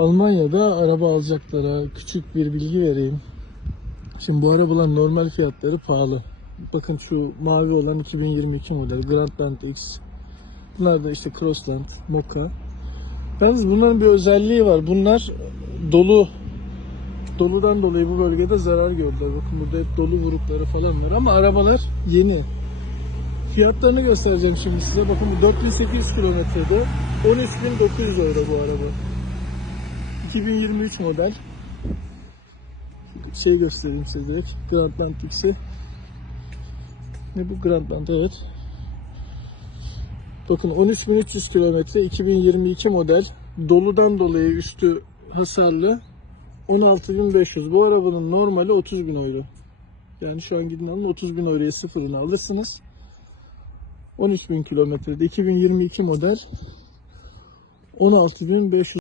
Almanya'da araba alacaklara küçük bir bilgi vereyim. Şimdi bu arabaların normal fiyatları pahalı. Bakın şu mavi olan 2022 model Grandland X. Bunlar da işte Crossland, Mocha. Yalnız bunların bir özelliği var. Bunlar dolu doludan dolayı bu bölgede zarar gördüler. Bakın burada hep dolu vurukları falan var ama arabalar yeni. Fiyatlarını göstereceğim şimdi size. Bakın bu 4800 kilometrede 13.900 euro bu araba. 2023 model. Şey göstereyim size direkt. Grandland X'i. Ne bu Grandland evet. Bakın 13.300 kilometre 2022 model. Doludan dolayı üstü hasarlı 16.500. Bu arabanın normali 30.000 euro. Yani şu an gidin alın 30.000 euroya sıfırını alırsınız. 13.000 kilometrede 2022 model 16.500